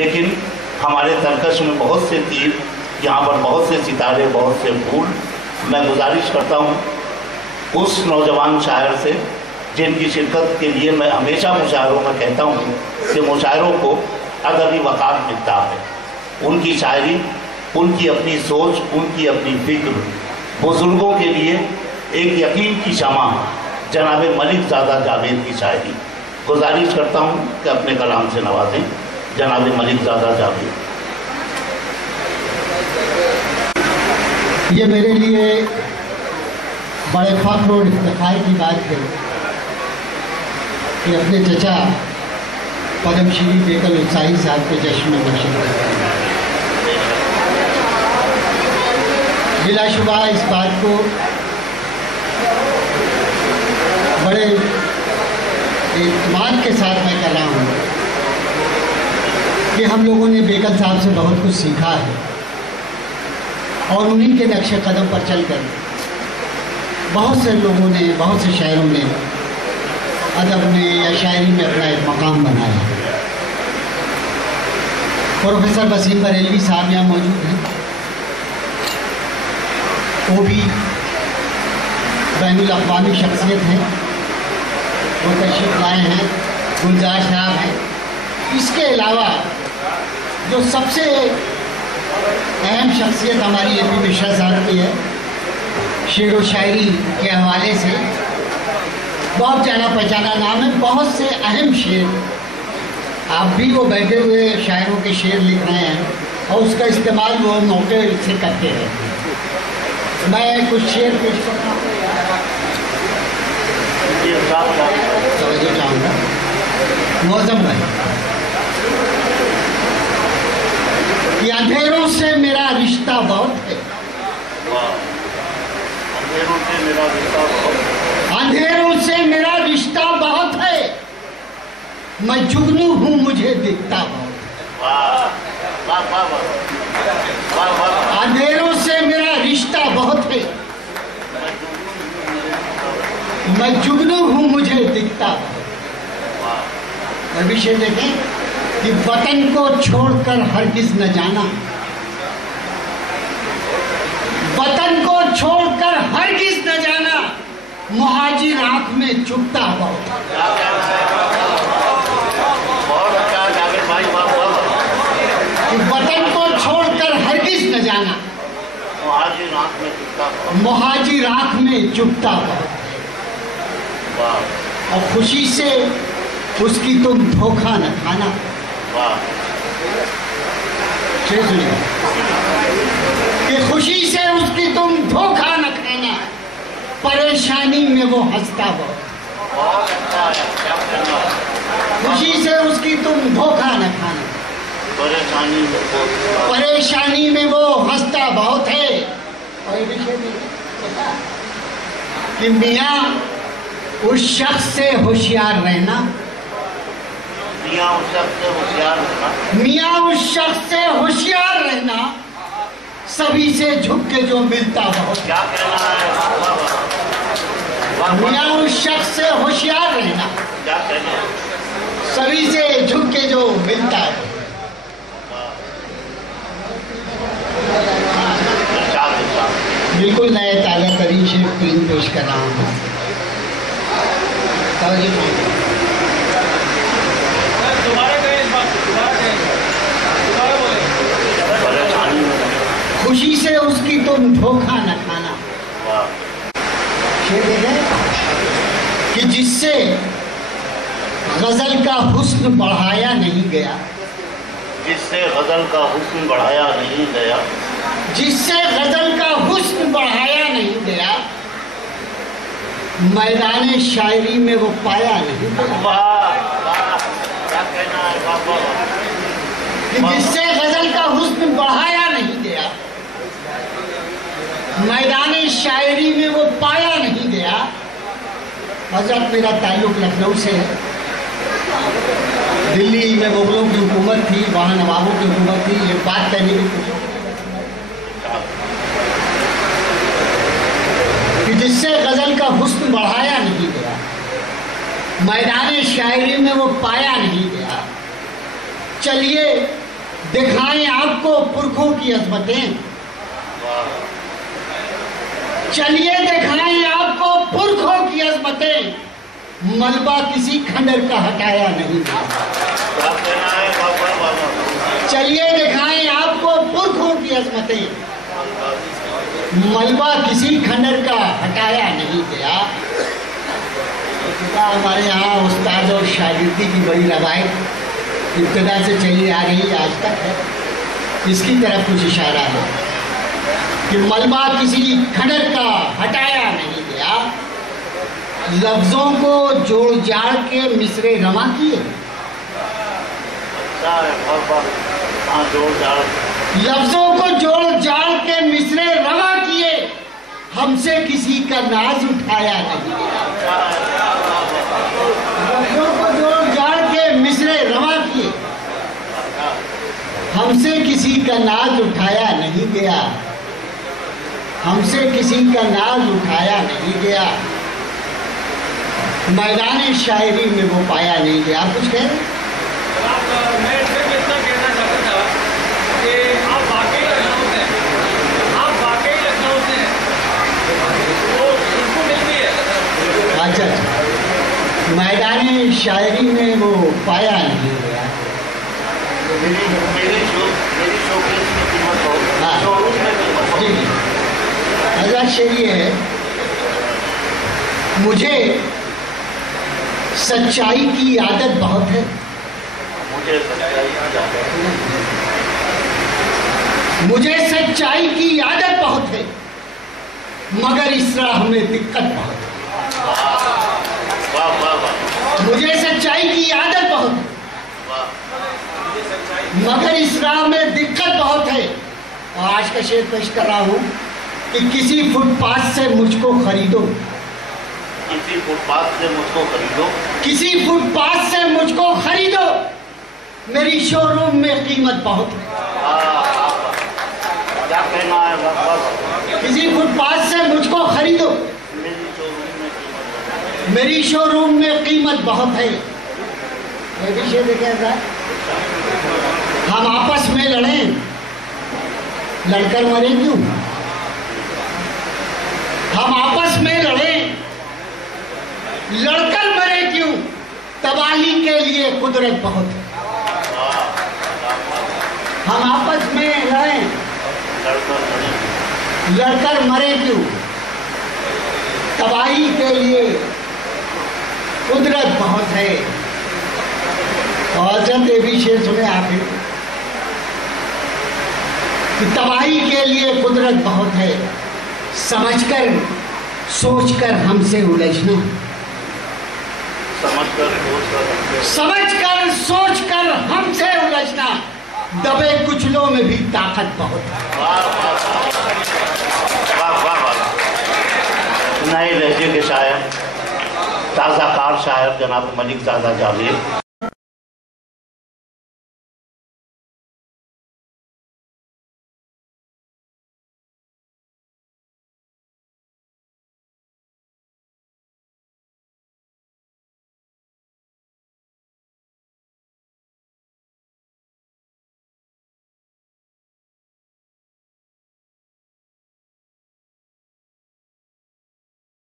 लेकिन हमारे तरकश में बहुत से तीर, यहाँ पर बहुत से सितारे, बहुत से फूल। मैं गुजारिश करता हूँ उस नौजवान शायर से जिनकी शिरकत के लिए मैं हमेशा मुशायरों में कहता हूँ कि मुशायरों को अदबी वक़ार मिलता है। उनकी शायरी, उनकी अपनी सोच, उनकी अपनी फिक्र, बुजुर्गों के लिए एक यकीन की शमा, जनाब मलिक ज़ादा जावेद की शायरी। गुजारिश करता हूँ कि अपने कलाम से नवाजें जनाब मलिक ज़ादा जावेद। ये मेरे लिए बड़े फख्र और इफ्तिखार की बात है कि अपने चचा पद्मश्री बेकल उत्साही साहब के जश्न में शिरकत करना। बिलाशुबा इस बात को बड़े इत्मीनान के साथ मैं कर रहा हूँ कि हम लोगों ने बेकल साहब से बहुत कुछ सीखा है और उन्हीं के नक्शे कदम पर चलकर बहुत से लोगों ने, बहुत से शायरों ने अदब में या शायरी में अपना एक मकाम बनाया है। प्रोफेसर वसीम बरेलवी साहब यहाँ मौजूद हैं, वो भी बैनुल अक़वामी शख्सियत हैं, वो तशरीफ़ लाए हैं। गुलजार साहब हैं। इसके अलावा जो सबसे अहम शख्सियत हमारी ए पी मिश्रा साहब की है, शेर व शायरी के हवाले से बहुत जाना पहचाना नाम है। बहुत से अहम शेर, आप भी वो बैठे हुए शायरों के शेर लिख रहे हैं और उसका इस्तेमाल वो मौके से करते हैं। मैं कुछ शेर पेश करता हूँ, समझना चाहूँगा। मौसम भाई, ये अंधेरों से मेरा रिश्ता बहुत है, अंधेरों से मेरा रिश्ता बहुत है, मैं जुगनू हूँ मुझे दिखता बहुत है। अंधेरों से मेरा रिश्ता बहुत है, मैं जुगनू हूँ मुझे दिखता बहुत। विषय देखें कि वतन को छोड़कर हरगिज न जाना, वतन को छोड़कर हरगिज न जाना, मुहाजिर आंख में चुभता बहुत। वतन को छोड़कर हरगिज न जाना, मुहाजिर आंख में चुभता बहुत। और खुशी से उसकी तुम धोखा न खाना। कि खुशी से उसकी तुम धोखा न खाना, परेशानी में वो हंसता बहुत। खुशी से उसकी तुम धोखा न खाना, परेशानी में वो हंसता बहुत है। और विषय में कि मियाँ उस शख्स से होशियार रहना, मियाँ उस शख्स से होशियार रहना, मियाँ उस शख्स से होशियार रहना, सभी से झुक के जो मिलता बहुत। क्या कहना है? मियाँ उस शख्स से होशियार रहना, क्या कहना है? सभी से झुक के जो मिलता है। बिल्कुल नए ताज़ा तरीन शेर फिल्म पेश कर रहा हूँ। खुशी से उसकी तुम धोखा न खाना। शेर देखें कि जिससे गजल का हुस्न बढ़ाया नहीं गया, जिससे गजल का हुस्न बढ़ाया नहीं गया, जिससे गजल का हुस्न बढ़ाया नहीं गया, मैदान शायरी में वो पाया नहीं गया। कि जिससे गजल का हुस्न बढ़ाया नहीं गया, मैदान शायरी में वो पाया नहीं गया। हजरत मेरा ताल्लुक लखनऊ से है। दिल्ली में मुगलों की हुकूमत थी, वहाँ नवाबों की हुकूमत थी। ये बात कहने की कोशिश कि जिससे गजल का हुस्न बढ़ाया नहीं गया, मैदान शायरी में वो पाया नहीं गया। चलिए दिखाएं आपको पुरखों की अजमतें, चलिए दिखाएं आपको पुरखों की अजमतें, मलबा किसी खंडर का हटाया नहीं गया। चलिए दिखाएं आपको पुरखों की अजमतें, मलबा किसी खंडर का हटाया नहीं गया। हमारे यहाँ उस्ताद और शागिर्दी की बड़ी रवायत इब्तदा से चली आ रही आज तक है, इसकी तरफ कुछ इशारा है कि मलबा किसी खंडर का हटाया नहीं गया। लफ्जों को जोड़ जाड़ के मिसरे रमा किए, लफ्जों को जोड़ जाड़ के मिसरे रमा किए, हमसे किसी का नाज उठाया नहीं गया। लफ्जों को जोड़ जाड़ के मिसरे रमा किए, हमसे किसी का नाज उठाया नहीं गया, हमसे किसी का नाज उठाया नहीं गया। मैदान शायरी में वो पाया नहीं गया। आप कुछ कह रहे? मैं सिर्फ इतना कहना चाहता था कि आप वाकई लखनऊ से हैं, आप वाकई लखनऊ से हैं, वो उनको मिलती है। अच्छा अच्छा, मैदान शायरी में वो पाया नहीं गया। हाँ जी, हज़रत शेर ये है, मुझे सच्चाई की आदत बहुत है, मुझे सच्चाई की आदत बहुत है, मगर इस राह में दिक्कत बहुत है। मुझे सच्चाई की आदत बहुत है, मगर इस राह में दिक्कत बहुत है। और आज का शेर पेश कर रहा हूं कि किसी फुटपाथ से मुझको खरीदो, किसी फुटपाथ से मुझको खरीदो, किसी फुटपाथ से मुझको खरीदो, मेरी शोरूम में कीमत बहुत है। क्या कहना है? किसी फुटपाथ से मुझको खरीदो, मेरी शोरूम में कीमत बहुत है। ये भी शेर देखा था, हम आपस में लड़ें, लड़कर मरे क्यों? हम आपस में लड़ें, लड़कर मरे क्यों? तबाही के लिए कुदरत बहुत है। हम आपस में लड़ें, लड़कर मरे क्यों? तबाही के लिए कुदरत बहुत है। और जब ये भी शेर सुने आप कि तबाही के लिए कुदरत बहुत है, समझकर सोचकर हमसे उलझना, समझकर सोचकर हमसे उलझना, दबे कुचलों में भी ताकत बहुत है। नए लहजे के शायर, ताज़ा कार शायर जनाब मलिक ज़ादा जावेद